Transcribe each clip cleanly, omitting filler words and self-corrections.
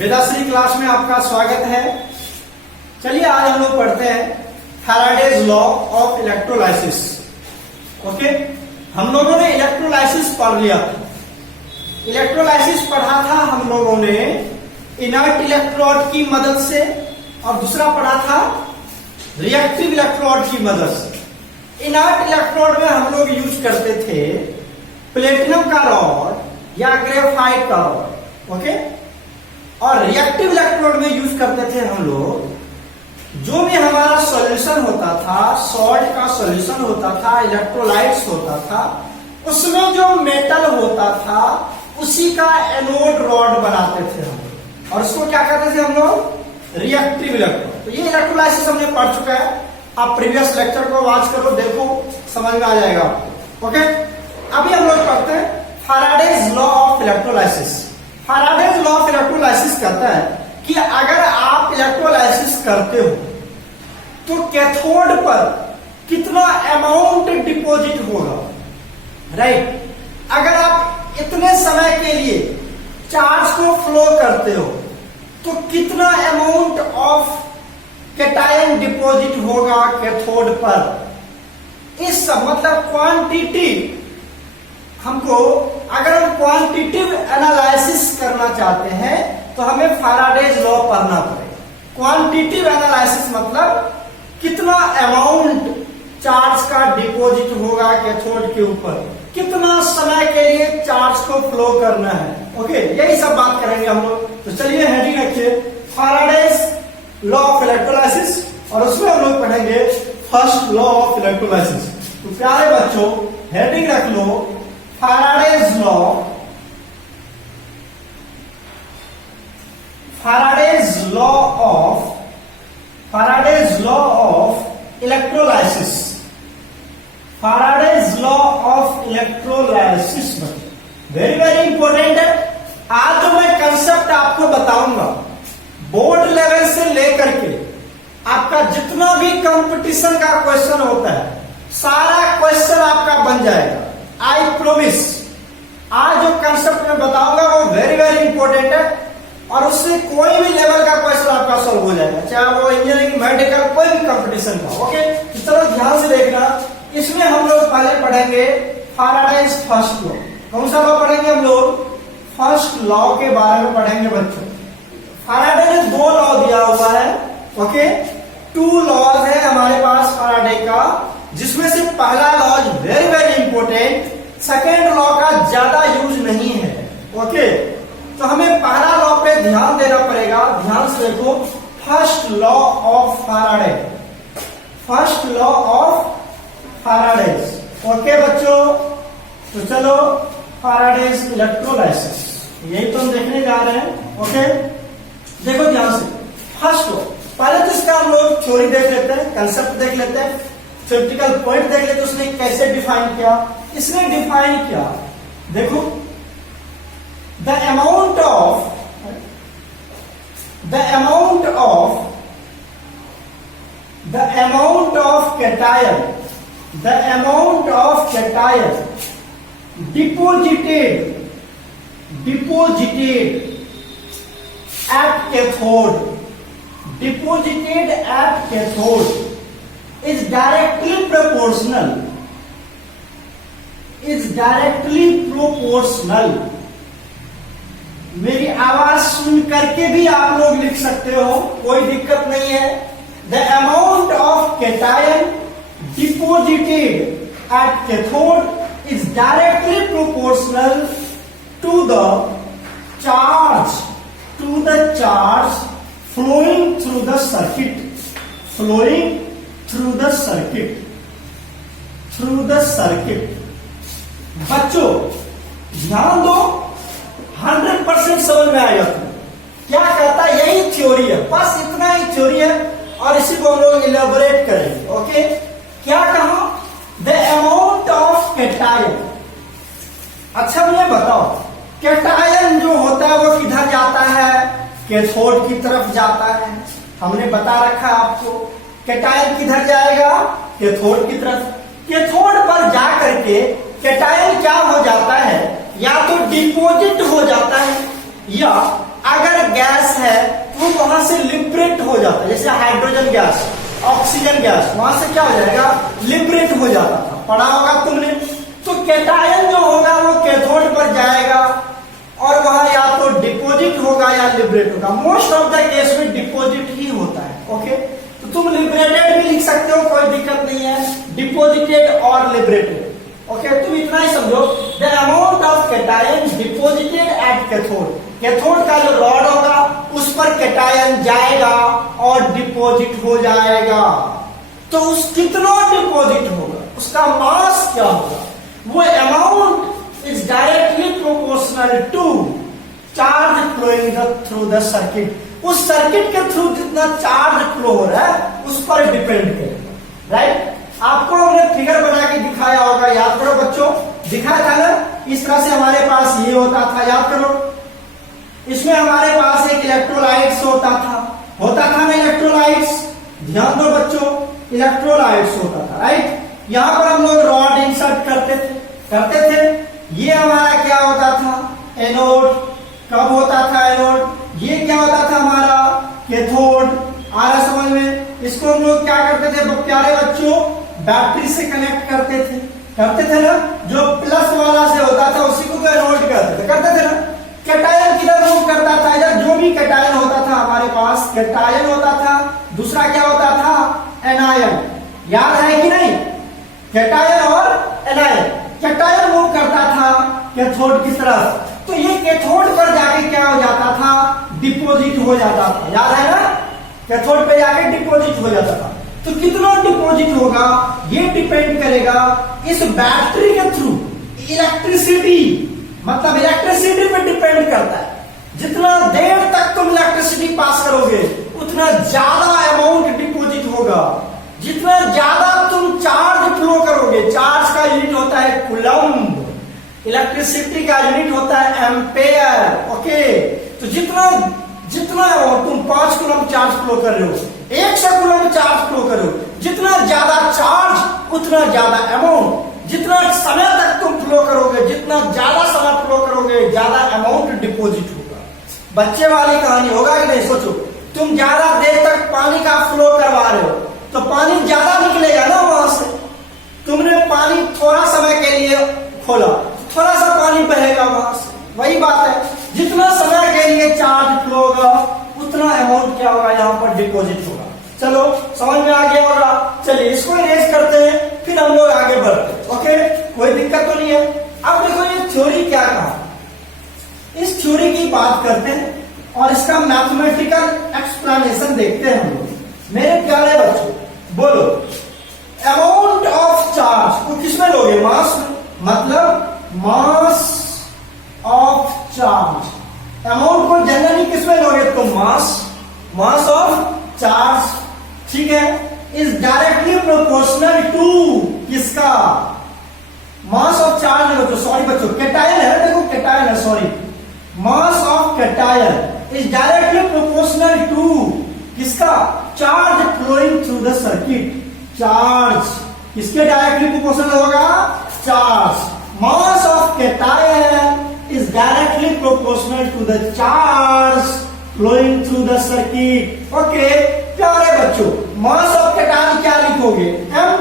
Vedashree class में आपका स्वागत है। चलिए आज हम लोग पढ़ते हैं Faraday's law of electrolysis. Okay, हम लोगों ने इलेक्ट्रोलाइसिस पढ़ लिया था। इलेक्ट्रोलाइसिस पढ़ा था हम लोगों ने इनर्ट इलेक्ट्रोड की मदद से, और दूसरा पढ़ा था रिएक्टिव इलेक्ट्रोड की मदद से। इनर्ट इलेक्ट्रोड में हम लोग यूज करते थे प्लेटिनम का रॉड या ग्रेफाइट का रॉड। ओके, और रिएक्टिव इलेक्ट्रोड में यूज करते थे हम लोग जो भी हमारा सॉल्यूशन होता था, सॉल्ट का सॉल्यूशन होता था, इलेक्ट्रोलाइट्स होता था, उसमें जो मेटल होता था उसी का एनोड रॉड बनाते थे हम लोग, और उसको क्या कहते थे हम लोग? Reactive electrode. तो ये इलेक्ट्रोलाइसिस हमने पढ़ चुका है। आप प्रीवियस लेक्चर को वॉच करो, देखो, समझ में आ जाएगा आपको। ओके, अभी हम लोग पढ़ते हैं Faraday's law of electrolysis. Faraday's law of electrolysis कहता है कि अगर आप इलेक्ट्रोलाइसिस करते हो तो कैथोड पर कितना अमाउंट डिपॉजिट होगा, राइट? अगर आप इतने समय के लिए चार्ज को फ्लो करते हो तो कितना अमाउंट ऑफ कैटायन डिपॉजिट होगा कैथोड पर। इस मतलब क्वांटिटी, हमको अगर हम क्वांटिटिव एनालिसिस करना चाहते हैं तो हमें फैराडेज लॉ पढ़ना पड़ेगा। क्वांटिटिव एनालिसिस मतलब कितना अमाउंट चार्ज का डिपॉजिट होगा कैथोड के ऊपर, कितना समय के लिए चार्ज को फ्लो करना है। ओके, यही सब बात करेंगे हम लोग। तो चलिए हेडिंग रखिए फैराडेज लॉ ऑफ इलेक्ट्रोलाइसिस, और उसमें हम लोग पढ़ेंगे फर्स्ट लॉ ऑफ इलेक्ट्रोलाइसिस। तो प्यारे बच्चों, हेडिंग रख लो Faraday's law of electrolysis. Faraday's law of electrolysis very very important है। आज जो मैं कंसेप्ट आपको बताऊंगा बोर्ड लेवल से लेकर के आपका जितना भी कंपटीशन का क्वेश्चन होता है सारा क्वेश्चन आपका बन जाएगा। I promise. आज जो कंसेप्ट मैं बताऊंगा वो वेरी वेरी इंपॉर्टेंट है, और उससे कोई भी लेवल का क्वेश्चन आपका सॉल्व हो जाएगा, चाहे वो इंजीनियरिंग, मेडिकल, कोई भी कंपटीशन का। ओके, तो चलो ध्यान से देखना। इसमें हम लोग पहले पढ़ेंगे फैराडेज फर्स्ट लॉ। कौन सा लॉ पढ़ेंगे हम लोग? फर्स्ट लॉ के बारे में पढ़ेंगे बच्चों। फैराडे ने दो लॉ दिया हुआ है। ओके, टू लॉज है हमारे पास फैराडे का, जिसमें से पहला law very very important, second law का ज्यादा यूज नहीं है। ओके, तो हमें पहला लॉ पे ध्यान देना पड़ेगा। ध्यान से देखो, first law of Faraday. First law of Faraday's. Okay बच्चों, तो चलो फैराडेज इलेक्ट्रोलाइसिस यही तो हम देखने जा रहे हैं। ओके, देखो ध्यान से। फर्स्ट लॉ, पहले तो इसका हम लोग थ्योरी देख लेते हैं, कंसेप्ट देख लेते हैं, थ्योरेटिकल पॉइंट देख लेते हैं। उसने कैसे डिफाइन किया? इसने डिफाइन किया, देखो, the amount of cation deposited at cathode is directly proportional। मेरी आवाज सुन करके भी आप लोग लिख सकते हो, कोई दिक्कत नहीं है। The amount of cation deposited at cathode is directly proportional to the charge flowing through the circuit। बच्चों ध्यान दो, 100% समझ में आएगा तुम्हें क्या कहता है। यही थ्योरी है, बस इतना ही थ्योरी है, और इसी को हम लोग इलेबोरेट करेंगे। ओके, क्या कहा? The amount of cation. अच्छा मुझे बताओ, कैटायन जो होता है वो किधर जाता है? कैथोड की तरफ जाता है। हमने बता रखा आपको कैटायन किधर जाएगा? कैथोड की तरफ। कैथोड पर जाकर के कैटायन क्या हो जाता है? या तो डिपोजिट हो जाता है या अगर गैस है तो वहां से लिबरेट हो जाता है, जैसे हाइड्रोजन गैस, ऑक्सीजन गैस, वहां से क्या हो जाएगा, लिबरेट हो जाता था, पढ़ा होगा तुमने। तो कैटायन जो होगा वो कैथोड पर जाएगा और वहां या तो डिपोजिट होगा या लिबरेट होगा। मोस्ट ऑफ द केस में डिपोजिट ही होता है। ओके, तो तुम लिबरेटेड भी लिख सकते हो, कोई दिक्कत नहीं है, डिपोजिटेड और लिबरेटेड। ओके, तुम इतना ही समझो, the amount of cation deposited at cathode, cathode का जो रॉड होगा उस पर कैटायन जाएगा और डिपोजिट हो जाएगा। तो उस कितना डिपोजिट होगा, उसका मास क्या होगा, वो amount is directly proportional to charge flowing through the circuit. उस सर्किट के थ्रू जितना चार्ज फ्लो हो रहा है उस पर डिपेंड करेगा। राइट, आपको हमने फिगर बना के दिखाया होगा, याद करो बच्चों, दिखाया था ना, इस तरह से हमारे पास ये होता था, याद करो। इसमें हमारे पास एक इलेक्ट्रोलाइट्स होता था ना इलेक्ट्रोलाइट्स, ध्यान दो बच्चों, इलेक्ट्रोलाइट्स होता था। राइट, यहां पर हम लोग रॉड इंसर्ट करते थे। ये हमारा क्या होता था, एनोड। कब होता था एनोड, ये क्या होता था हमारा कैथोड। आ रहा समझ में, इसको हम लोग क्या करते थे प्यारे बच्चों, बैटरी से कनेक्ट करते थे ना, जो प्लस वाला से होता था उसी को एनोड करते थे ना। कैटायन किधर मूव करता था, इधर जो भी कैटायन होता था हमारे पास, कैटायन होता था, दूसरा क्या होता था, एनायन। याद है कि नहीं, कैटायन और एनायन। कैटायन मूव करता था कैथोड की तरफ, तो ये कैथोड पर जाके क्या हो जाता था, डिपोजिट हो जाता था। याद है ना, कैथोड पे जाके डिपोजिट हो जाता था। तो कितना डिपोजिट होगा ये डिपेंड करेगा इस बैटरी के थ्रू इलेक्ट्रिसिटी, मतलब इलेक्ट्रिसिटी पे डिपेंड करता है। जितना देर तक तुम इलेक्ट्रिसिटी पास करोगे उतना ज्यादा अमाउंट डिपोजिट होगा। जितना ज्यादा तुम चार्ज फ्लो करोगे, चार्ज का यूनिट होता है कूलम्ब, इलेक्ट्रिसिटी का यूनिट होता है एम्पेयर। ओके, तो जितना तुम 5 कूलम्ब चार्ज फ्लो कर रहे हो, 100 कूलम्ब चार्ज फ्लो कर रहे हो, जितना ज्यादा चार्ज उतना ज्यादा अमाउंट। जितना समय तक तुम फ्लो करोगे, जितना ज्यादा समय फ्लो करोगे, ज्यादा अमाउंट डिपोजिट होगा। बच्चे वाली कहानी होगा कि नहीं, सोचो, तुम ज्यादा देर तक पानी का फ्लो करवा रहे हो तो पानी ज्यादा निकलेगा ना वहां से। तुमने पानी थोड़ा समय के लिए खोला, थोड़ा सा पानी बहेगा वहां से, वही बात है। जितना समय के लिए चार्ज फ्लो होगा उतना अमाउंट क्या होगा, यहाँ पर डिपोजिट होगा। चलो समझ में आ गया होगा। चलिए इसको इरेज करते हैं, फिर हम लोग आगे बढ़ते हैं। ओके, कोई दिक्कत तो नहीं है। अब देखो ये थ्योरी क्या कहा, इस थ्योरी की बात करते हैं और इसका मैथमेटिकल एक्सप्लेनेशन देखते हैं हम लोग। मेरे प्यारे बच्चों बोलो, अमाउंट ऑफ चार्ज को किसमें लोगे, मास में, मतलब मास ऑफ चार्ज। अमाउंट को जनरली किसमें लोगे तुम, मास ऑफ चार्ज, ठीक है, इज डायरेक्टली प्रोपोर्शनल टू किसका, मास ऑफ चार्ज। बच्चों सॉरी बच्चों, कैटायन है, देखो कैटायन है, sorry, mass of cation is directly proportional to किसका, charge flowing through the circuit. Charge किसके डायरेक्टली प्रोपोर्शनल होगा, charge. Mass of cation is directly proportional to the charge flowing through the circuit. Okay, प्यारे बच्चों, mass of cation क्या लिखोगे, m,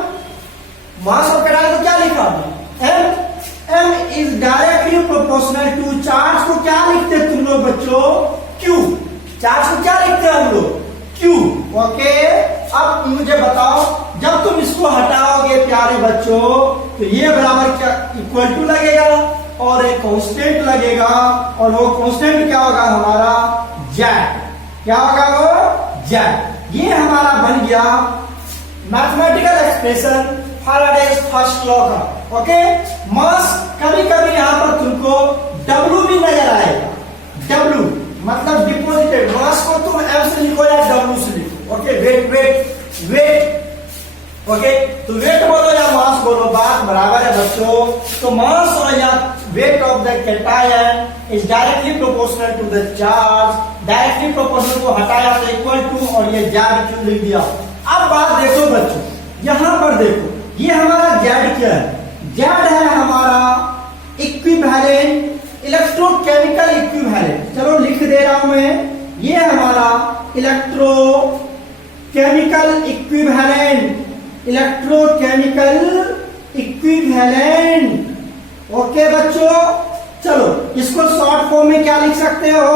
mass of cation को क्या लिखा m is directly proportional to charge को क्या लिखते तुम लोग बच्चों, q। चार्ज को क्या लिखते हैं हम लोग, q। ओके, अब मुझे बताओ, जब तुम इसको हटाओगे प्यारे बच्चों तो ये बराबर क्या, इक्वल टू लगेगा और एक कांस्टेंट लगेगा, और वो कांस्टेंट क्या होगा हमारा, जेड। क्या होगा वो, जेड। ये हमारा बन गया mathematical expression Faraday's first law का। ओके, मास, कभी कभी यहां पर तुमको डब्ल्यू भी नजर आएगा, डब्ल्यू मतलब डिपोजिटेड। मास को तुम एम से लिखो या डब्ल्यू से लिखो। Okay, wait. ओके, तो वेट बोलो या मास बोलो, बात बराबर है बच्चों। तो मास और या weight of the cation is directly proportional to the charge. Directly proportional को हटाया तो इक्वल टू, और ये जेड लिख दिया। अब बात देखो बच्चों, यहां पर देखो, ये हमारा जेड क्या है, जेड है हमारा इक्विवेलेंट इलेक्ट्रोकेमिकल इक्विवेलेंट। चलो लिख दे दे रहा हूं मैं, ये हमारा इलेक्ट्रोकेमिकल इक्विवेलेंट। ओके बच्चों, चलो इसको शॉर्ट फॉर्म में क्या लिख सकते हो,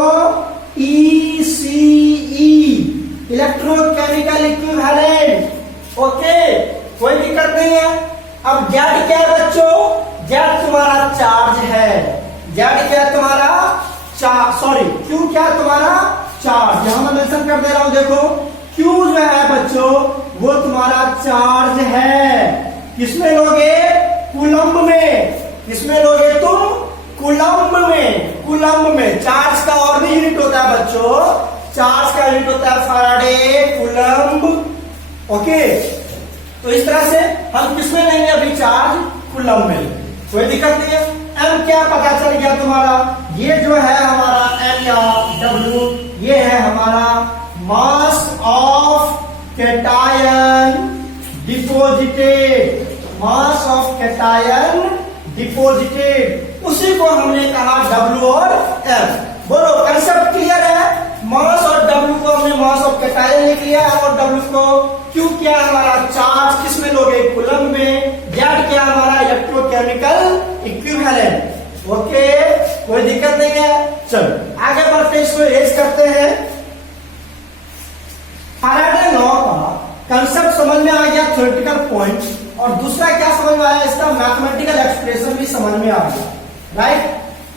ECE, इलेक्ट्रोकेमिकल इक्विवेलेंट। ओके, कोई दिक्कत नहीं है। अब जेड क्या है बच्चों, जेड तुम्हारा चार्ज है, जेड क्या है तुम्हारा सॉरी क्यू क्या है तुम्हारा चार्ज, यहां मैं मेंशन कर दे रहा हूं, देखो क्यू जो है बच्चों वो तुम्हारा चार्ज है। किसमें लोगे, कूलम्ब में। किसमें लोगे तुम, कूलम्ब में। कूलम्ब में चार्ज का और भी यूनिट होता है बच्चों, चार्ज का यूनिट होता है फैराडे कूलम्ब। ओके, तो इस तरह से हम किसमें लेंगे अभी चार्ज, कूलम्ब में। कोई दिक्कत नहीं है। एम क्या पता चल गया तुम्हारा, ये जो है हमारा एम या डब्ल्यू, ये है हमारा मास of cation deposited, mass of cation deposited, उसी को हमने कहा डब्ल्यू और एम। बोलो कंसेप्ट क्लियर है। मास और डब्ल्यू को हमने मास ऑफ कैटायन लिख लिया और डब्ल्यू को क्यू क्या हमारा चार्ज, किसमें लोगे, कूलम्ब में। जेड क्या हमारा इलेक्ट्रोकेमिकल इक्विवेलेंट। ओके, कोई दिक्कत नहीं है। चलो आगे बढ़ते हैं, इसको रेज करते हैं। फैराडे लॉ का कंसेप्ट समझ में आ गया, थ्योरेटिकल पॉइंट, और दूसरा क्या समझ में आया, इसका मैथमेटिकल एक्सप्रेशन भी समझ में आ गया, राइट।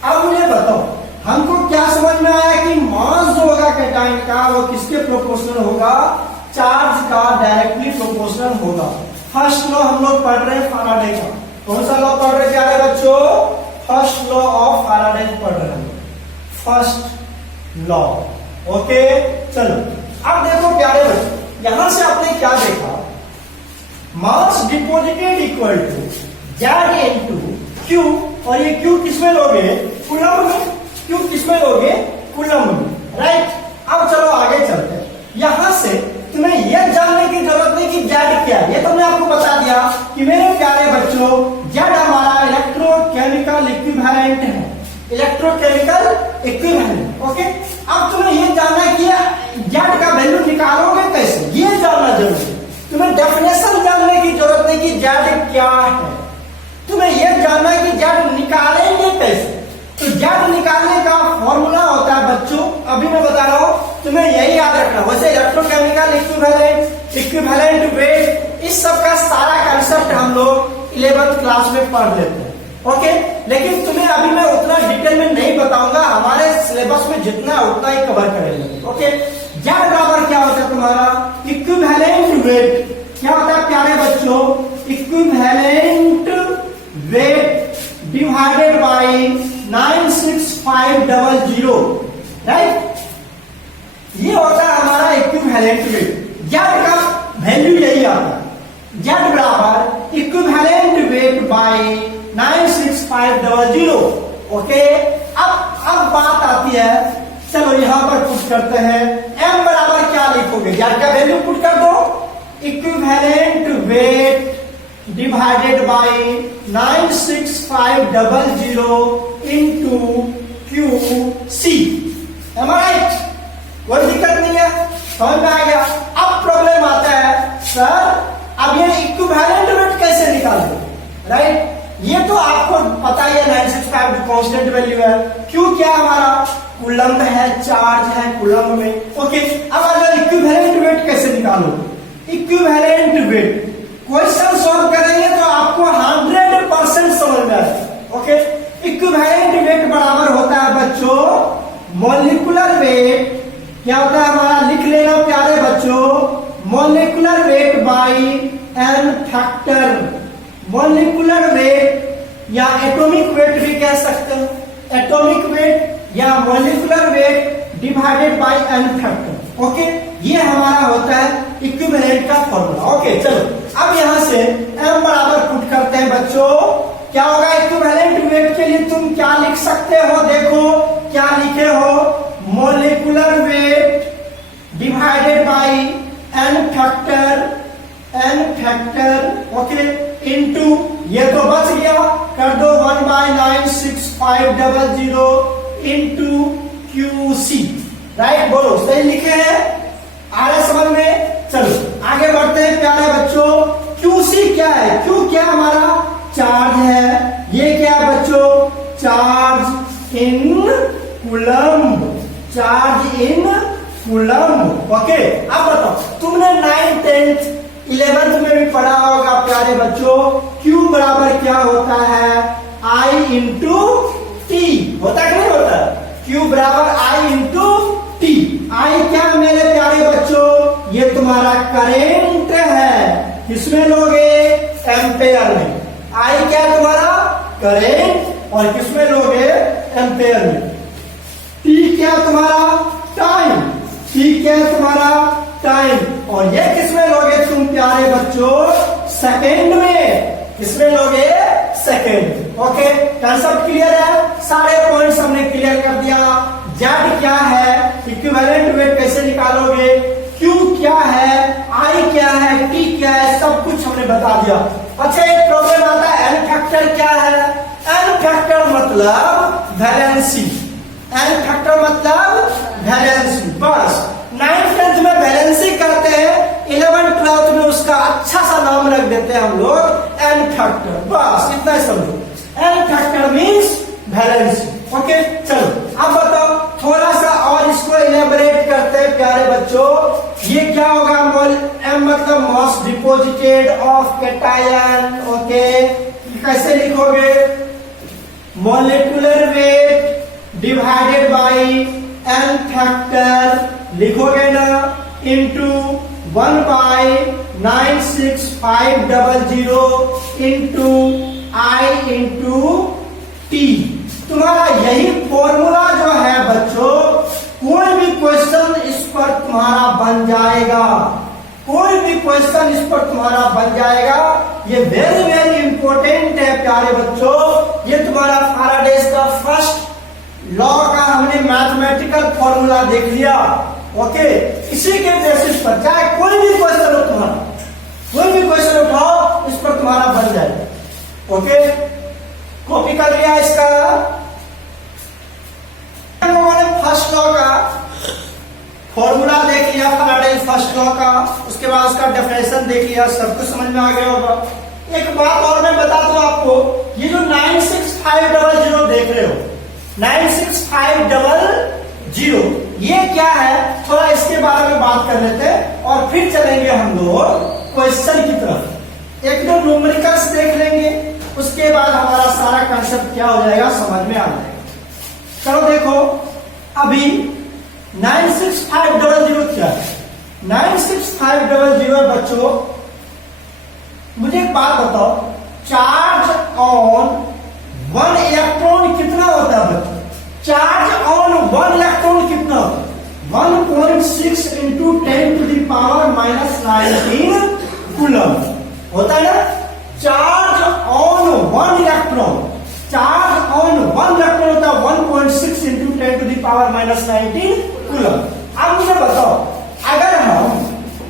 अब मुझे बताओ हमको क्या समझ में आया कि मास जो होगा कैटायन का वो किसके प्रोपोर्शनल होगा, चार्ज का डायरेक्टली प्रोपोर्शनल होगा। फर्स्ट लॉ हम लोग पढ़ रहे हैं फैराडे का। कौन सा लॉ पढ़ रहे हैं प्यारे बच्चों, फर्स्ट लॉ ऑफ फैराडे पढ़ रहे हैं, फर्स्ट लॉ। ओके, चलो अब देखो प्यारे बच्चों, यहां से आपने क्या देखा, mass deposited equal to Z into Q, और ये क्यू किसमें लोगे, कूलम्ब में। क्यू किसमें लोगे, कूलम्ब में, राइट। अब चलो आगे चलते हैं। यहां से तुम्हें यह जानने की जरूरत नहीं कि जेड क्या है, ये तो मैं आपको बता दिया कि मेरे प्यारे बच्चों जेड हमारा इलेक्ट्रोकेमिकल इक्विवेलेंट है, इलेक्ट्रोकेमिकल इक्विवेलेंट। ओके, अब तुम्हें यह जानना है कि जेड का वैल्यू निकालोगे कैसे, ये जानना जरूरी है। तुम्हें डेफिनेशन जानने की जरूरत नहीं कि जेड क्या है, तुम्हें यह जानना है कि जेड निकालेंगे कैसे। तो जेड निकालने का फॉर्मूला होता है बच्चों, अभी मैं बता रहा हूं, तुम्हें यही याद रखना। वैसे इलेक्ट्रोकेमिकल इक्विवेलेंट वेट, इस सब का सारा कंसेप्ट हम लोग 11th क्लास में पढ़ लेते हैं। ओके, लेकिन तुम्हें अभी मैं उतना डिटेल में नहीं बताऊंगा, हमारे सिलेबस में जितना उतना ही कवर करेंगे। ओके, जेड बराबर क्या होता है तुम्हारा, इक्विवेलेंट वेट। क्या होता है प्यारे बच्चों, equivalent weight divided by 96500, right. ये होता है हमारा इक्विवेलेंट वेट। जेड का वैल्यू यही आता है, जेड बराबर इक्विवेलेंट वेट बाई 96500। ओके, अब बात आती है, चलो यहां पर पुट करते हैं, एम बराबर क्या लिखोगे, जेड का वैल्यू पुट कर दो, equivalent weight divided by 96500 into Q C. Am I right, कोई दिक्कत नहीं है, समझ में आ गया। अब प्रॉब्लम आता है, सर अब ये इक्विवेलेंट वेट कैसे निकालोगे, राइट। ये तो आपको पता ही है, 965 कांस्टेंट वैल्यू है, क्यू क्या हमारा कूलम्ब है, चार्ज है कूलम्ब में। ओके, अब अगर इक्विवेलेंट वेट कैसे निकालोगे, इक्विवेलेंट वेट क्वेश्चन सॉल्व करेंगे तो आपको 100% समझ में आएगा। ओके, इक्विवेलेंट वेट बराबर होता है बच्चों मॉलिक्यूलर वेट, क्या होता है हमारा, लिख लेना प्यारे बच्चों, molecular weight by N factor. Molecular weight या एटॉमिक वेट भी कह सकते हो, एटॉमिक वेट या molecular weight divided by N factor. Okay, ये हमारा होता है इक्विवेलेंट का फॉर्मूला। ओके, चलो अब यहां से m बराबर पुट करते हैं बच्चों, क्या होगा, इक्विवेलेंट वेट के लिए तुम क्या लिख सकते हो, देखो क्या लिखे हो, molecular weight divided by N factor, okay, into ये तो बच गया, कर दो 1/96500 इंटू QC, राइट? बोलो, सही लिखे हैं? आ रहा समझ में? चलो आगे बढ़ते हैं प्यारे बच्चों। QC क्या है? Q क्या हमारा चार्ज है, ये क्या है बच्चों? Charge in coulomb, charge in coulomb. Okay, अब बताओ, तुमने 9th 10th 11th में भी पढ़ा होगा प्यारे बच्चों, Q बराबर क्या होता है? I इंटू T, होता है कि नहीं होता? Q बराबर I इंटू T। I क्या मेरे प्यारे बच्चों? ये तुम्हारा करेंट है, किसमें लोगे? एम्पेयर में। I क्या तुम्हारा? करेंट, और किसमें लोगे? एम्पेयर में। T क्या तुम्हारा? टाइम। T क्या तुम्हारा? टाइम, और ये किसमें लोगे तुम प्यारे बच्चों? सेकेंड में। किसमें लोगे? सेकेंड। ओके, कंसेप्ट क्लियर है? सारे पॉइंट्स हमने क्लियर कर दिया। जेड क्या है, इक्विवेलेंट वेट कैसे निकालोगे, क्यू क्या है, आई क्या है, टी क्या है, सब कुछ हमने बता दिया। अच्छा, एक प्रॉब्लम आता है, एन फैक्टर क्या है? एन फैक्टर मतलब वैलेंसी। एन फैक्टर मतलब वैलेंसी। बस 9th 10th में वैलेंसी करते हैं, 11th 12th में उसका अच्छा सा नाम रख देते हैं हम लोग, एन फैक्टर। बस इतना ही समझो, N factor means valency. Okay, चलो अब बताओ, थोड़ा सा और इसको इलेबोरेट करते हैं प्यारे बच्चों। ये क्या होगा? एम मतलब mass deposited of cation. Okay, कैसे लिखोगे? Molecular weight divided by N factor, लिखोगे ना, into 1/96500 into I into T. तुम्हारा यही फॉर्मूला जो है बच्चों, कोई भी क्वेश्चन इस पर तुम्हारा बन जाएगा, कोई भी क्वेश्चन इस पर तुम्हारा बन जाएगा। ये वेरी वेरी इंपॉर्टेंट है प्यारे बच्चों। ये तुम्हारा फैराडेज का फर्स्ट लॉ का हमने मैथमेटिकल फॉर्मूला देख लिया। ओके, इसी के बेसिस पर चाहे कोई भी क्वेश्चन हो तुम्हारा, कोई भी क्वेश्चन उठाओ, इस पर तुम्हारा बन जाएगा। ओके, कॉपी कर लिया इसका। हम लोगों ने फर्स्ट लॉ का फॉर्मूला देख लिया, फैराडेज फर्स्ट लॉ का, उसके बाद उसका डेफिनेशन देख लिया, सब कुछ समझ में आ गया होगा। एक बात और मैं बता दूं आपको, ये जो 96500 देख रहे हो, 96500, ये क्या है? थोड़ा इसके बारे में बात कर लेते हैं और फिर चलेंगे हम लोग क्वेश्चन की तरफ। एक दो न्यूमेरिकल्स देख लेंगे, उसके बाद हमारा सारा कंसेप्ट क्या हो जाएगा, समझ में आ जाएगा। चलो देखो, अभी 96500 क्या है? 96500 बच्चों, मुझे एक बात बताओ, चार्ज ऑन 1 इलेक्ट्रॉन कितना होता है बच्चों? चार्ज ऑन 1 इलेक्ट्रॉन कितना होता है? 1.6 इंटू 10⁻⁻19 कूलम होता है ना। Charge on 1 electron, charge on 1 electron होता है 1.6 इंटू 10⁻⁻19 कूलम। अब मुझे बताओ, अगर हम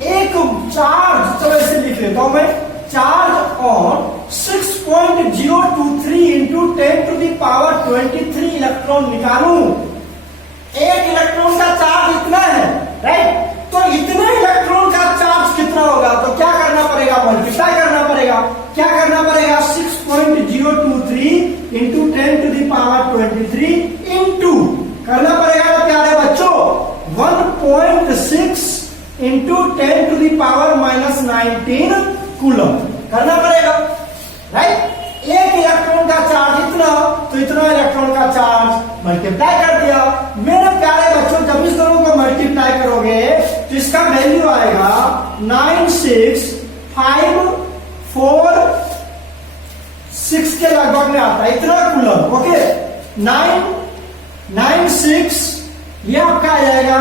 एक चार्ज, चलो इसे लिख लेता हूं मैं, चार्ज ऑन 6.023 इंटू 10⁻23 इलेक्ट्रॉन निकालूं, एक इलेक्ट्रॉन का चार्ज इतना है, राइट? तो इतने इलेक्ट्रॉन का चार्ज कितना होगा? तो क्या करना पड़ेगा? मल्टीप्लाई करना पड़ेगा। क्या करना पड़ेगा? 6.023 इंटू 10⁻23 इंटू करना पड़ेगा प्यारे बच्चों 1.6 इंटू 10⁻⁻19 कूलम करना पड़ेगा, राइट? एक इलेक्ट्रॉन का चार्ज इतना, तो इतना इलेक्ट्रॉन का चार्ज मल्टीप्लाई कर दिया। मेरे प्यारे बच्चों, जब इस दोनों को मल्टीप्लाई करोगे तो इसका वैल्यू आएगा 96546 के लगभग में आता है, इतना कूलम। ओके, 996, ये आपका आ जाएगा,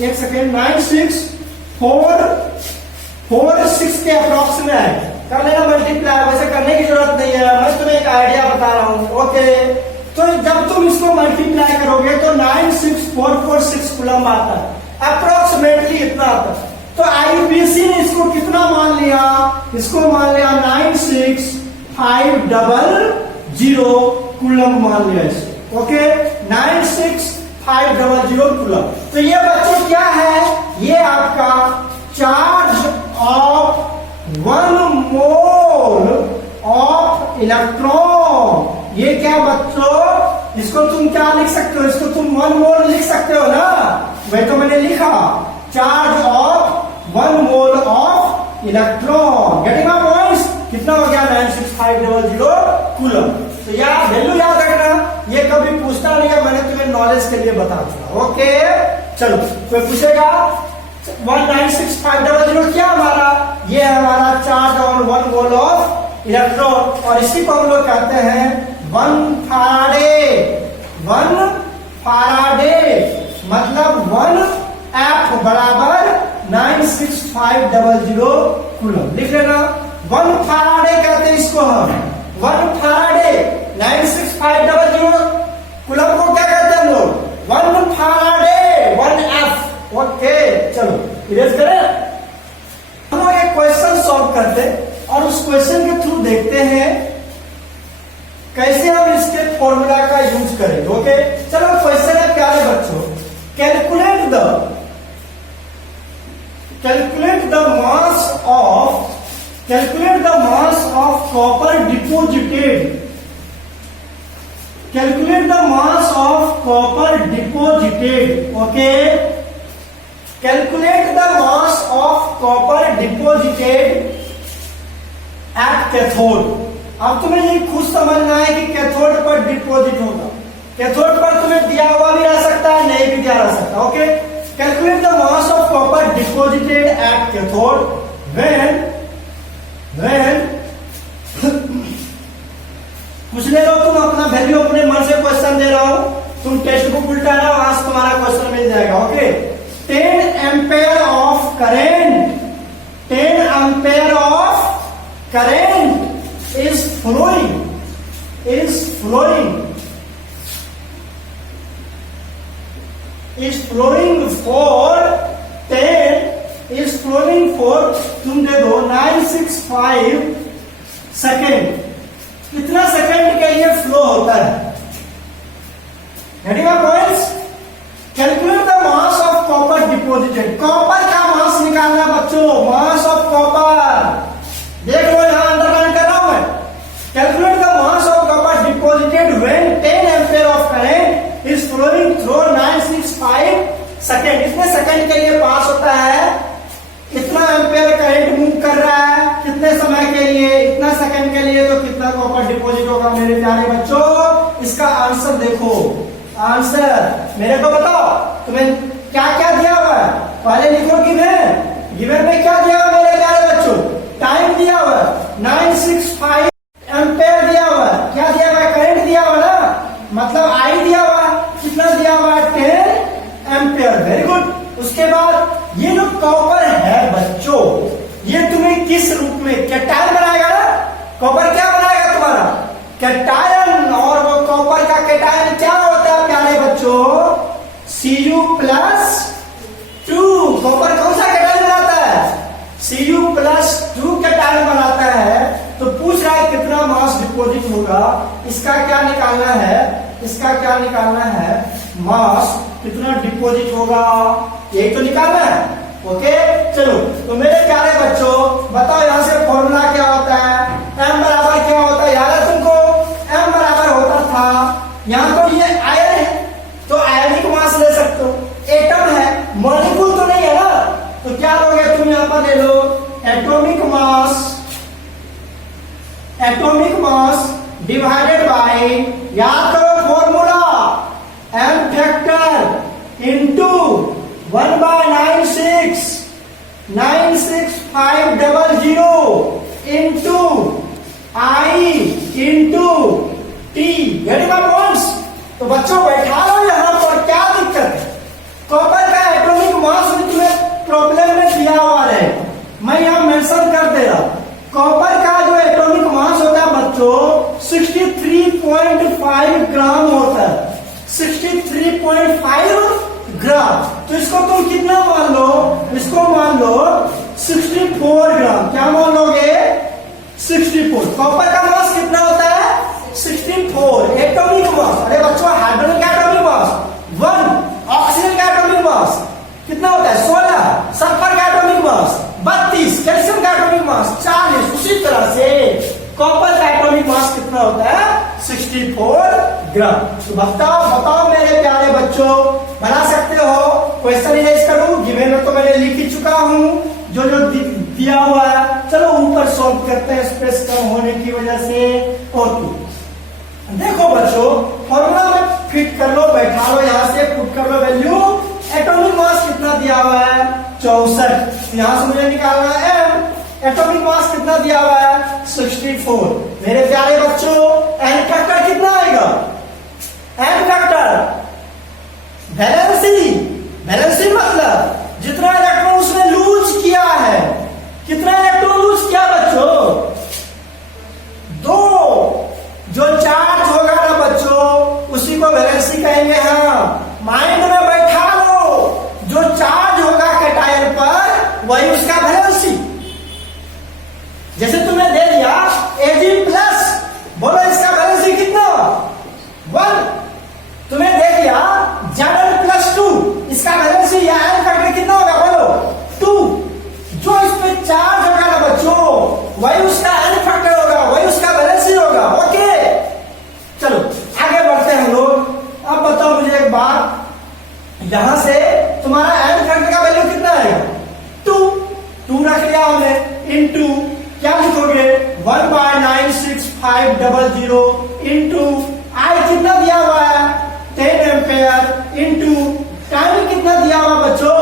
एक सेकेंड, 96446 के अप्रॉक्स में आएगा। कर लेना मल्टीप्लाई, वैसे करने की जरूरत नहीं है, मैं तुम्हें एक आइडिया बता रहा हूं। ओके, तो जब तुम इसको मल्टीप्लाई करोगे तो 96446 कूलम आता है, अप्रोक्सीमेटली इतना आता है। तो आईयूपीएसी ने इसको कितना मान लिया? इसको मान लिया 96500 कूलम मान लिया इसको। Okay, 96500 500 coulomb. तो ये बच्चों क्या है, ये आपका charge of 1 mole of electron. ये क्या बच्चों, इसको तुम क्या लिख सकते हो, इसको तुम 1 मोल लिख सकते हो ना, वही तो मैंने लिखा, charge of 1 mole of electron. Getting my points? कितना हो गया, 96500 कूलम। तो यार वैल्यू याद रखना, ये कभी पूछता नहीं है, मैंने तुम्हें नॉलेज के लिए बता दिया। ओके चलो, कोई पूछेगा 196,500 क्या हमारा, ये है हमारा चार्ज और 1 मोल ऑफ इलेक्ट्रॉन, और इसी को हम लोग कहते हैं 1 फैराडे, मतलब 1 F बराबर 96500 कूलम। लिख लेना, 1 फैराडे कहते हैं इसको हम, 1 फैराडे 96500 कूलम को क्या कहते हैं हम लोग, 1 फैराडे 1 F। ओके चलो इरेज करें। हम लोग एक क्वेश्चन सॉल्व करते और उस क्वेश्चन के थ्रू देखते हैं कैसे हम इसके फॉर्मूला का यूज करेंगे। ओके चलो, क्वेश्चन है प्यारे बच्चों, calculate the mass of copper deposited, calculate the mass of copper deposited, okay, calculate the mass of copper deposited at cathode। अब तुम्हें ये खुद समझना है कि कैथोड पर डिपोजिट होगा, कैथोड पर तुम्हें दिया हुआ भी रह सकता है, नहीं भी दिया रह सकता। Okay, calculate the mass of copper deposited at cathode when कुछ ले लो तुम, अपना वैल्यू अपने मन से क्वेश्चन दे रहा हो, तुम टेक्स्ट बुक उल्टाना, वहां से तुम्हारा क्वेश्चन मिल जाएगा। Okay, 10 ampere of current, 10 ampere of current is flowing for तुम दे दो 965 सेकेंड। कितना सेकेंड के लिए फ्लो होता है, points. Calculate the mass of copper deposited, copper का मास निकालना बच्चों, मास ऑफ कॉपर, देख लो यहां अंडरलाइन कर रहा हूं मैं। Calculate the mass of copper deposited when 10 ampere of current is flowing through 965 second. कितने सेकेंड के लिए पास होता है, कितना एम्पेयर करंट मूव कर रहा है, कितने समय के लिए, इतना सेकंड के लिए, तो कितना कॉपर डिपॉजिट होगा मेरे प्यारे बच्चों। इसका आंसर देखो, आंसर मेरे को बताओ, तुम्हें क्या क्या दिया हुआ है, पहले लिखो गिवन में क्या दिया हुआ मेरे प्यारे बच्चों, टाइम दिया हुआ 965 एम्पेयर दिया हुआ, क्या दिया हुआ, करंट दिया हुआ ना, मतलब आई दिया हुआ, कितना दिया हुआ 10 एम्पेयर। Very good. उसके बाद ये जो कॉपर है बच्चों, ये तुम्हें किस रूप में, कैटायन बनाएगा ना, कॉपर क्या बनाएगा तुम्हारा, कैटायन, और वो कॉपर का कैटायन क्या होता है प्यारे बच्चों, Cu+2। कॉपर कौन सा कैटायन बनाता है, Cu+2 कैटायन बनाता है। तो पूछ रहा है कितना मास डिपोजिट होगा, इसका क्या निकालना है, इसका क्या निकालना है, मास कितना डिपोजिट होगा, यही तो निकालना है। ओके चलो, तो मेरे प्यारे बच्चों बताओ यहां से फॉर्मूला क्या होता है, m बराबर क्या होता है, याद है तुमको, m बराबर होता था, यहां तो ये आयन है तो आयनिक मास ले सकते हो, एटम है, मॉलिक्यूल तो नहीं है ना, तो क्या लोगे तुम, यहां पर ले लो एटॉमिक मास डिवाइडेड बाय, याद करो formula, m factor into 1/96 96500 into I into T. Gate my points. तो बच्चों बैठा लो यहां पर, क्या दिक्कत है, कॉपर का एटॉमिक मास भी तुम्हें प्रॉब्लम में दिया हुआ है, मैं यहां मेंशन कर दे रहा हूं। कॉपर का जो एटॉमिक मास होता है बच्चों 63.5 ग्राम होता है, 63.5 ग्राम। तो इसको तुम कितना मान लो, इसको मान लो 64 ग्राम, क्या मान लोगे 64। कॉपर का मास कितना होता है 64, एटॉमिक मास, अरे बच्चों हाइड्रोजन का एटॉमिक मास 1, मास 40। उसी तरह से कॉपर का एटॉमिक मास कितना होता है 64 ग्राम। तो बताओ मेरे प्यारे बच्चों, बना सकते हो? क्वेश्चन इरेज करूं? गिवन में तो मैंने लिख ही चुका हूं जो दिया हुआ है। चलो ऊपर सॉल्व करते हैं स्पेस कम होने की वजह से। ओके देखो बच्चों, फॉर्मूला में फिट कर लो, बैठा लो, यहां से पुट कर लो वैल्यू। एटॉमिक मास कितना दिया हुआ है 64, यहां से मुझे निकालना है m। एटॉमिक मास कितना दिया हुआ है 64। मेरे प्यारे बच्चों एन फैक्टर कितना आएगा? एन फैक्टर वैलेंसी मतलब जितना इलेक्ट्रॉन उसने लूज किया है। कितना इलेक्ट्रॉन लूज किया बच्चों? 2। जो चार्ज होगा ना बच्चों उसी को वैलेंसी कहेंगे। हाँ माइंड में बैठा लो, जो चार्ज होगा कैटायन पर वही उसका वैलेंसी। जैसे तुमने दे दिया Ag+, बोलो इसका वैलेंसी कितना 1। तुम्हें दे दिया Zn+2, इसका वैलेंसी या एन फैक्टर कितना होगा बोलो 2। जो इस पे चार्ज होगा ना बच्चों वही उसका एन फैक्टर होगा, वही उसका वैलेंसी होगा। ओके चलो आगे बढ़ते हैं हम लोग। अब बताओ मुझे एक बात, यहां से तुम्हारा एन फैक्टर का वैल्यू कितना आएगा 2 रख लिया हमने इनटू क्या लिखोगे 1/96500 इनटू आई कितना दिया हुआ है 10 एम्पेयर इनटू टाइम कितना दिया हुआ बच्चों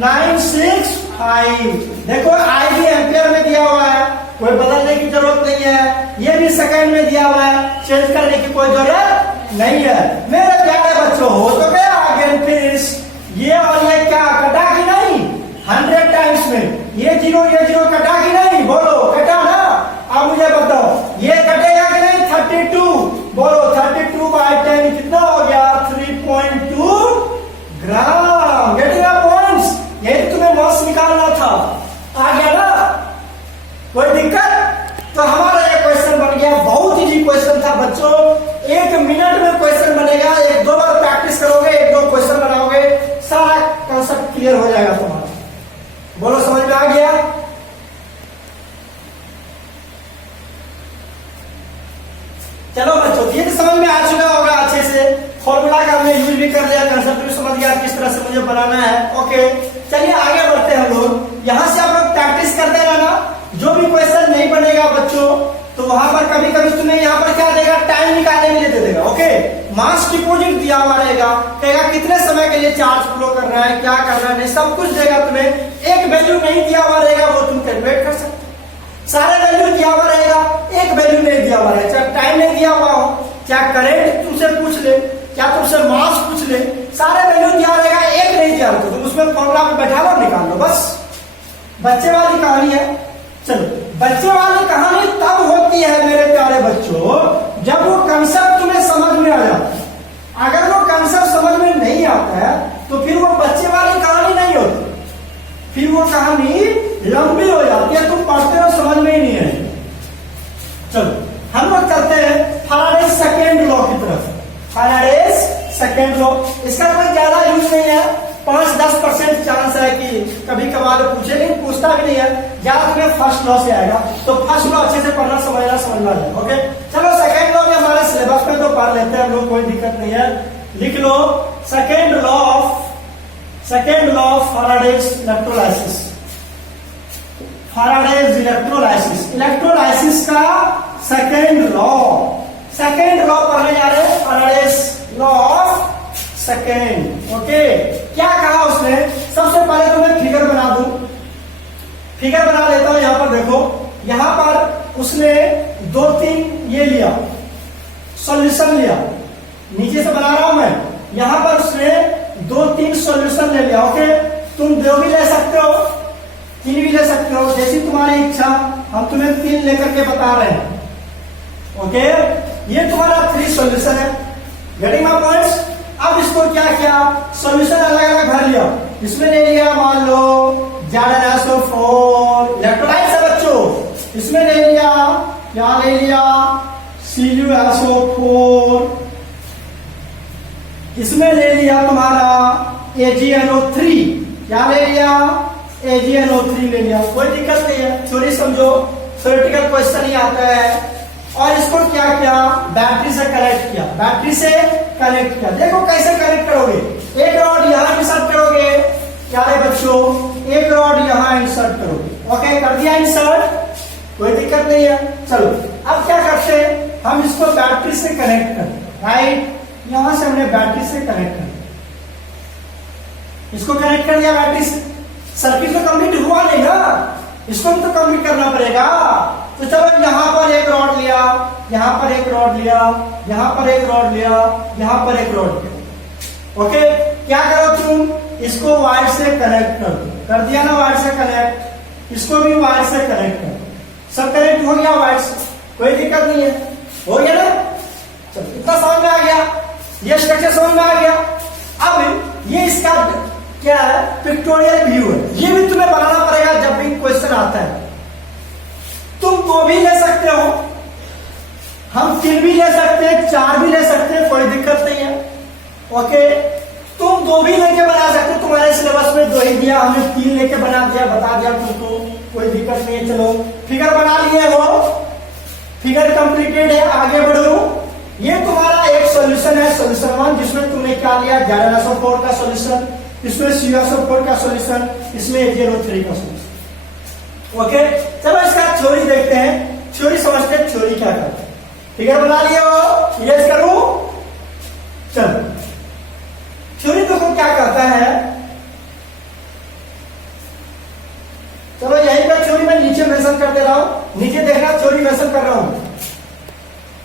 965। देखो आई भी एम्पेयर में दिया हुआ है, कोई बदलने की जरूरत नहीं है। ये भी सेकंड में दिया हुआ है, चेंज करने की कोई जरूरत नहीं है। मेरे प्यारे बच्चों हो तो गया अगेन फिनिश। ये और ये क्या कटा कि नहीं 100 टाइम्स में? ये जीरो कटा कि नहीं? बोलो कटा ना। अब मुझे बताओ ये कटेगा कि नहीं 32? बोलो 32/10 कितना हो गया 3.2 ग्राम। Getting the points? यही तुम्हें मास निकालना था, आ गया ना? कोई दिक्कत? तो हमारा ये क्वेश्चन बन गया, बहुत इजी क्वेश्चन था बच्चों। 1 मिनट में क्वेश्चन बनेगा, 1-2 बार प्रैक्टिस करोगे, 1-2 क्वेश्चन बनाओगे, सारा कंसेप्ट क्लियर हो जाएगा तुम्हारा। बोलो समझ में आ गया? चलो बच्चों ये तो समझ में आ चुका होगा अच्छे से। फॉर्मूला का हमने यूज भी कर लिया, कंसेप्ट भी समझ गया किस तरह से मुझे बनाना है। ओके चलिए आगे बढ़ते हैं हम लोग। यहां से आप लोग प्रैक्टिस करते रहना, जो भी क्वेश्चन नहीं बनेगा बच्चों तो वहां पर कभी कभी तुम्हें यहाँ पर क्या देगा टाइम निकालने के लिए दे देगा। ओके मास डिपॉजिट दिया हुआ रहेगा, कहेगा कितने समय के लिए चार्ज फ्लो करना है, क्या करना है, सब कुछ देगा तुम्हें। एक वैल्यू नहीं दिया हुआ रहेगा वो तुम कैलकुलेट कर सकते। सारे वैल्यू दिया हुआ रहेगा, एक वैल्यू नहीं दिया हुआ रहेगा, चाहे टाइम नहीं दिया हुआ हो, चाहे करंट तुमसे पूछ ले, क्या तुमसे मास पूछ ले, सारे वैल्यू दिया रहेगा, एक नहीं दिया तो तुम उसमें फॉर्मूला में बैठा लो निकाल लो बस। बच्चे वाली कहानी है। चलो बच्चे वाली कहानी तब होती है मेरे प्यारे बच्चों जब वो कंसेप्ट तुम्हें समझ में आ जाता है। अगर वो कंसेप्ट समझ में नहीं आता है तो फिर वो बच्चे वाली कहानी नहीं होती, फिर वो कहानी लंबी हो जाती है, तुम पढ़ते हो समझ में ही नहीं है। चलो हम लोग चलते हैं फैराडेज सेकेंड लॉ की तरफ। फैराडेज सेकेंड लॉ, इसका कोई ज्यादा यूज नहीं है, 5-10% चांस है कि कभी कभार पूछे, लेकिन पूछता भी नहीं है, ज्यादा तुम्हें फर्स्ट लॉ से आएगा। तो फर्स्ट लॉ अच्छे से पढ़ना समझना जाए। ओके चलो सेकेंड लॉ में हमारे सिलेबस में तो पढ़ लेते हैं हम लोग, कोई दिक्कत नहीं है। लिख लो second law of Faraday's electrolysis. Faraday's electrolysis का सेकेंड लॉ पढ़ने जा रहे हैं, Faraday's law of second. Okay क्या कहा उसने? सबसे पहले तो मैं फिगर बना दूं, फिगर बना लेता हूं। यहां पर देखो, यहां पर उसने 2-3 ये लिया सॉल्यूशन लिया, नीचे से बना रहा हूं मैं। यहां पर उसने 2-3 सॉल्यूशन ले लिया। ओके तुम 2 भी ले सकते हो, 3 भी ले सकते हो, जैसी तुम्हारी इच्छा। हम तुम्हें 3 लेकर के बता रहे हैं। ओके ये तुम्हारा 3 सॉल्यूशन है। Getting my points? अब इसको क्या किया, सॉल्यूशन अलग अलग भर लिया। इसमें ले लिया मान लो ZnSO4 इलेक्ट्रोलाइट है बच्चों, इसमें ले लिया क्या ले लिया CuSO4, इसमें ले लिया तुम्हारा AgNO3, क्या ले लिया AgNO3 ले लिया, कोई दिक्कत नहीं है, थ्योरी समझो, थ्योरेटिकल क्वेश्चन ही आता है। और इसको क्या किया, बैटरी से कनेक्ट किया, बैटरी से कनेक्ट किया। देखो कैसे कनेक्ट करोगे, एक रॉड यहां इंसर्ट करोगे, क्या है बच्चों, एक रॉड यहां इंसर्ट करोगे। ओके, कर दिया इंसर्ट, कोई दिक्कत नहीं है। चलो अब क्या करते हैं, हम इसको बैटरी से कनेक्ट करते हैं, राइट, यहां से हमने बैटरी से कनेक्ट कर, इसको कनेक्ट कर दिया बैटरी से। सर्किट तो कंप्लीट हुआ नहीं ना, इसको भी तो कंप्लीट करना पड़ेगा। तो चलो यहां पर एक रॉड लिया, यहां पर एक रॉड लिया, यहां पर एक रॉड लिया, यहां पर एक रॉड लिया। ओके, क्या करो तुम, इसको वायर से कनेक्ट कर दो, कर दिया ना वायर से कनेक्ट, इसको भी वायर से कनेक्ट कर दो, सब कनेक्ट हो गया वायर से, कोई दिक्कत नहीं है, हो गया ना। चलो इतना समझ में आ गया, ये स्ट्रक्चर समझ में आ गया। अब ये इसका क्या है, पिक्टोरियल व्यू है, ये भी तुम्हें बनाना पड़ेगा जब भी क्वेश्चन आता है। तुम 2 भी ले सकते हो, हम 3 भी ले सकते हैं, 4 भी ले सकते हैं, कोई दिक्कत नहीं है। ओके, तुम 2 भी लेके बना सकते हो, तुम्हारे सिलेबस में 2 ही दिया, हमने 3 लेके बना दिया, बता दिया तुमको, कोई दिक्कत नहीं है। चलो फिगर बना लिए हो, फिगर कंप्लीटेड है, आगे बढ़ो। ये तुम्हारा एक सॉल्यूशन है, सॉल्यूशन 1, जिसमें तुमने क्या लिया, GnSO4 का सॉल्यूशन, इसमें CuSO4 का सॉल्यूशन, इसमें AgNO3 का सॉल्यूशन। ओके, चलो इसका थ्योरी देखते हैं, थ्योरी समझते हैं, थ्योरी क्या करते हैं। फिगर बना लिए हो, इरेज करूं, चलो थ्योरी देखो क्या करता है। चलो यहीं पर थ्योरी मैं नीचे मेंशन कर दे रहा हूं, नीचे देखना, थ्योरी मेंशन कर रहा हूं।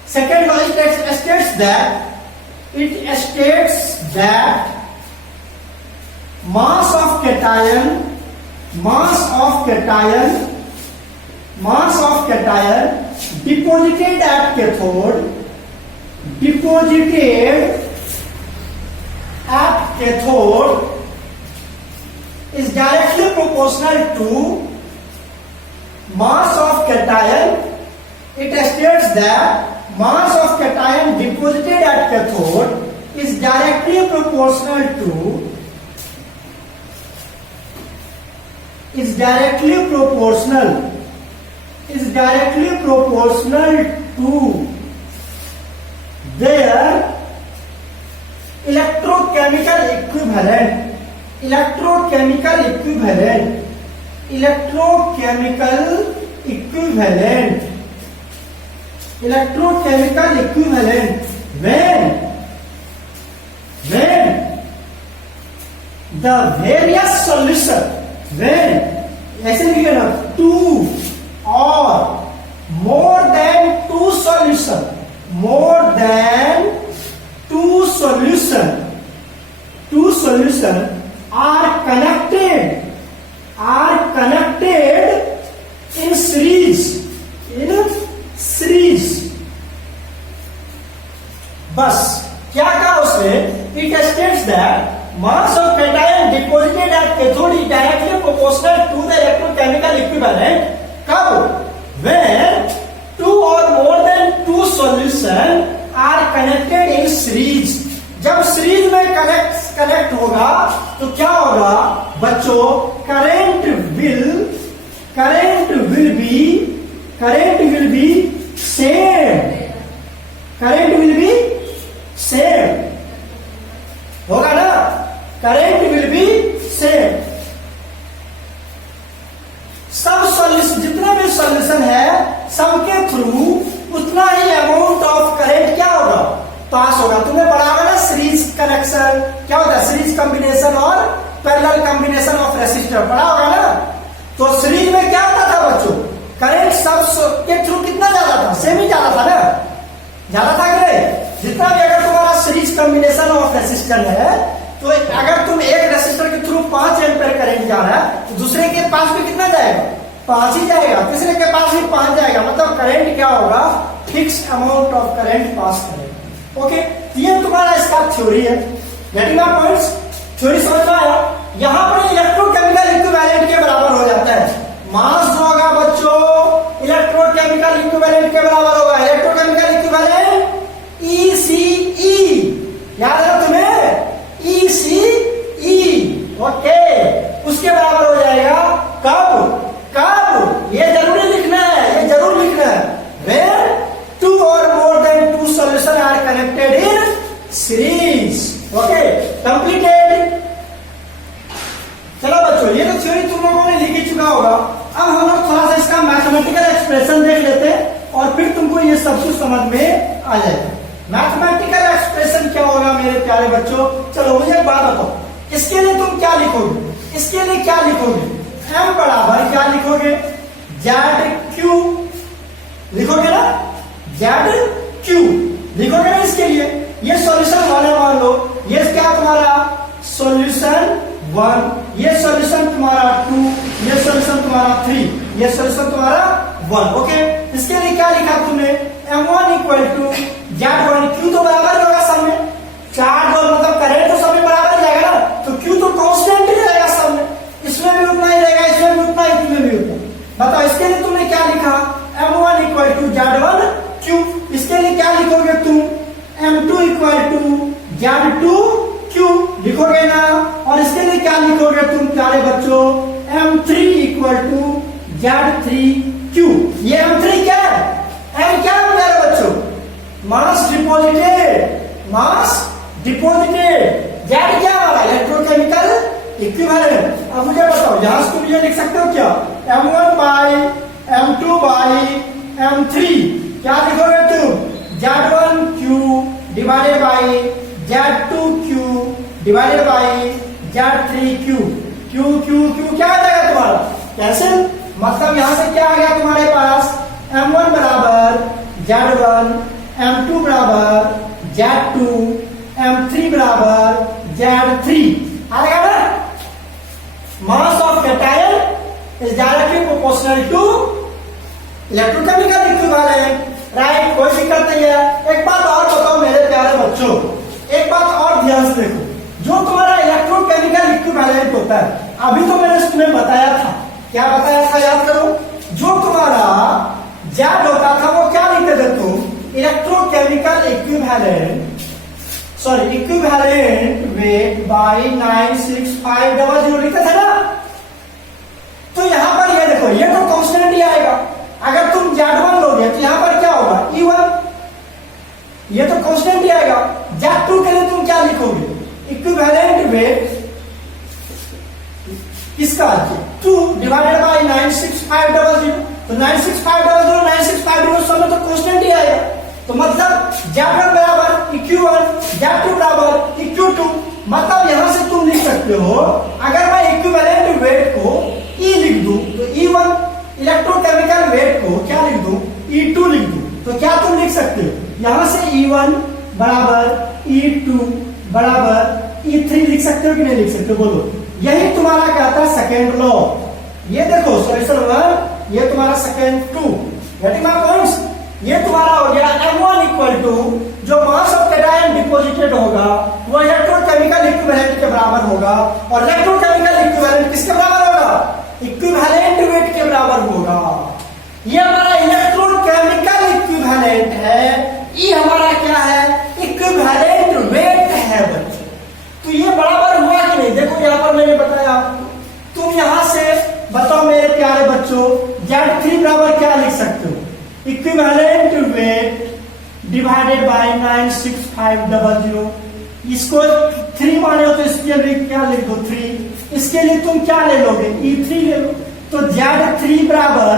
Second one states that mass of cation deposited at cathode is directly proportional to mass of cation. It states that mass of cation deposited at cathode is directly proportional to their electrochemical equivalent when the various solution, ऐसे लिखे ना, 2 or more than 2 solution are connected in series, बस क्या कहा उसने, it states that mass of cation deposited at cathode is directly proportional to the electrochemical equivalent. कब, when 2 or more than 2 solution are connected in series. जब series में connect होगा तो क्या होगा बच्चों, करंट सेम होगा ना, करंट विल बी सेम। सब सॉल्यूशन, जितना भी सॉल्यूशन है, सबके थ्रू उतना ही अमाउंट ऑफ करंट क्या होगा, पास होगा। तुम्हें पढ़ा होगा ना सीरीज कनेक्शन, क्या होता है, सीरीज कॉम्बिनेशन और पैरेलल कॉम्बिनेशन ऑफ रेसिस्टर, पढ़ा होगा ना। तो सीरीज में क्या होता था बच्चों, करंट सब के थ्रू कितना ज्यादा था, सेम ही ज्यादा था ना, ज्यादा था कि नहीं। जितना भी अगर तुम्हारा सीरीज कॉम्बिनेशन ऑफ रेसिस्टर है, तो अगर तुम एक रेसिस्टर के थ्रू 5 एम्पीयर करंट जा रहा है, तो दूसरे के पास भी कितना जाएगा, 5 ही जाएगा, तीसरे के पास भी 5 जाएगा। मतलब करंट क्या होगा, fix amount of current pass करेगा। ओके, ये तुम्हारा इसका थ्योरी है। गेटिंग माय पॉइंट्स, थ्योरी समझ में आया। यहां पर इलेक्ट्रोकेमिकल इक्विवेलेंट के बराबर हो जाता है। मास जो होगा बच्चों इलेक्ट्रोकेमिकल इक्विवेलेंट के बराबर होगा। इलेक्ट्रोकेमिकल इक्विवेलेंट ECE, याद है तुम्हें, ECE। ओके, उसके बराबर हो जाएगा मैथमेटिकल एक्सप्रेशन देख लेते हैं और फिर तुमको ये सब कुछ समझ में आ जाएगा। मैथमेटिकल एक्सप्रेशन क्या होगा मेरे प्यारे बच्चों? चलो मुझे एक बात बताओ, इसके लिए तुम क्या लिखोगे? इसके लिए क्या लिखोगे? m बराबर क्या लिखोगे? ZQ लिखोगे ना, ZQ लिखोगे ना इसके लिए। ये सॉल्यूशन 1 है मान लो, ये क्या तुम्हारा सॉल्यूशन 1, ये सॉल्यूशन तुम्हारा 2, ये सॉल्यूशन तुम्हारा 3, ये सॉल्यूशन तुम्हारा 1। ओके, इसके लिए क्या लिखा तुमने? M1 equal to Z1, Q तो बराबर होगा सब में, चार्ज और मतलब करंट तो सब में बराबर जाएगा ना, तो Q तो कांस्टेंट ही रहेगा सब में, इसमें भी उतना ही रहेगा, इसमें भी उतना, इसमें भी उतना। बताओ इसके लिए तुमने क्या लिखा? M1 equal to Z1 Q। इसके लिए क्या लिखोगे तुम? M2 equal to Z2 Q लिखोगे ना। और इसके लिए क्या लिखोगे तुम प्यारे बच्चों? M3 equal to Z3 Q। ये M3 क्या है? M क्या है प्यारे बच्चों? मास डिपॉजिटेड, मास डिपॉजिटेड। Z क्या हमारा? Electrochemical equivalent. अब मुझे बताओ, यहां से तुम ये लिख सकते हो क्या? M1 by M2 by M3 क्या लिखोगे तुम? Z1Q divided by Z2Q divided by Z3Q। Q क्या आ जाएगा तुम्हारा? कैंसिल। मतलब यहां से क्या आ गया तुम्हारे पास? M1 बराबर Z1, M2 बराबर Z2, M3 बराबर Z3 आएगा ना। Mass of cation is directly proportional to electrochemical equivalent. Right, कोई दिक्कत नहीं है। एक बात और बताओ मेरे प्यारे बच्चों, एक बात और ध्यान से देखो, जो तुम्हारा इलेक्ट्रोकेमिकल इक्विवेलेंट होता है, अभी तो मैंने तुम्हें बताया था, क्या बताया था याद करो? जो तुम्हारा Z होता था वो क्या लिखते थे तुम? Electrochemical equivalent, sorry equivalent weight by 96500 लिखते थे ना। तो यहां पर ये देखो, ये तो कांस्टेंट ही आएगा। अगर तुम Z1 लोगे तो यहां पर क्या होगा? E1, ये तो कांस्टेंट ही आएगा। Z2 के लिए तुम क्या लिखोगे? इक्विवेलेंट वेट किसका? 2 डिवाइडेड बाई 96500। तो 96500 96500 सब में तो कांस्टेंट ही आएगा। तो मतलब Z1 बराबर EQ1, Z2 बराबर EQ2। मतलब यहां से तुम लिख सकते हो, अगर मैं इक्विवेलेंट वेट को E लिख दूं तो E1, इलेक्ट्रोकेमिकल वेट को क्या लिख दूं? E2 लिख दूं, तो क्या तुम लिख सकते हो? यहां से E1 बराबर E2 बराबर E3 लिख सकते हो कि नहीं लिख सकते हो? बोलो। यही तुम्हारा क्या था? Second law. ये देखो सॉल्यूशन 1, ये तुम्हारा सेकेंड 2। Getting my points? ये तुम्हारा हो गया M1 इक्वल टू जो मास ऑफ कैटायन डिपॉजिटेड होगा वो इलेक्ट्रोकेमिकल इक्विवेलेंट के बराबर होगा। और इलेक्ट्रोकेमिकल इक्विवेलेंट किसके बराबर होगा? इक्विवेलेंट वेट के बराबर होगा। ये हमारा इलेक्ट्रोकेमिकल इक्विवेलेंट है, ये हमारा क्या है? इक्विवेलेंट वेट है बच्चे। तो ये बराबर हुआ कि नहीं? देखो यहां पर मैंने बताया आपको। तुम यहां से बताओ मेरे प्यारे बच्चों, Z3 बराबर क्या लिख सकते हो? Equivalent weight divided bye 96500। इसको 3 माने हो तो इसके लिए क्या लिख दो? 3। इसके लिए तुम क्या ले लोगे? E3 ले लो। तो Z3 बराबर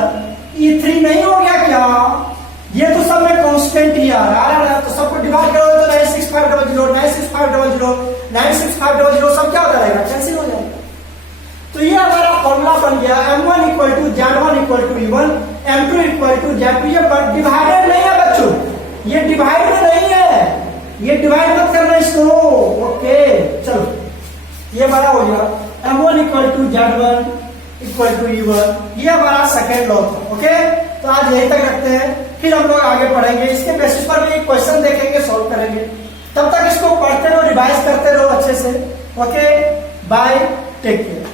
E3 नहीं हो गया क्या? ये तो सब में कांस्टेंट ही आ रहा है, तो सबको डिवाइड करो तो 96500 96500 96500 सब क्या हो जाएगा? कैंसिल हो जाएगा। तो ये हमारा फॉर्मूला बन गया M1 equal to Z1 equal to E1, M2 equal to Z2। ये डिवाइडेड नहीं है बच्चों, ये डिवाइड में नहीं है, ये डिवाइड मत करना इसको। ओके चलो, ये हमारा हो गया M1 equal to Z1 equal to E1। ये हमारा सेकेंड लॉ था। ओके, तो आज यहीं तक रखते हैं, फिर हम लोग आगे पढ़ेंगे। इसके बेसिस पर भी एक क्वेश्चन देखेंगे, सॉल्व करेंगे। तब तक इसको पढ़ते रहो, रिवाइज करते रहो अच्छे से। Okay, bye, take care.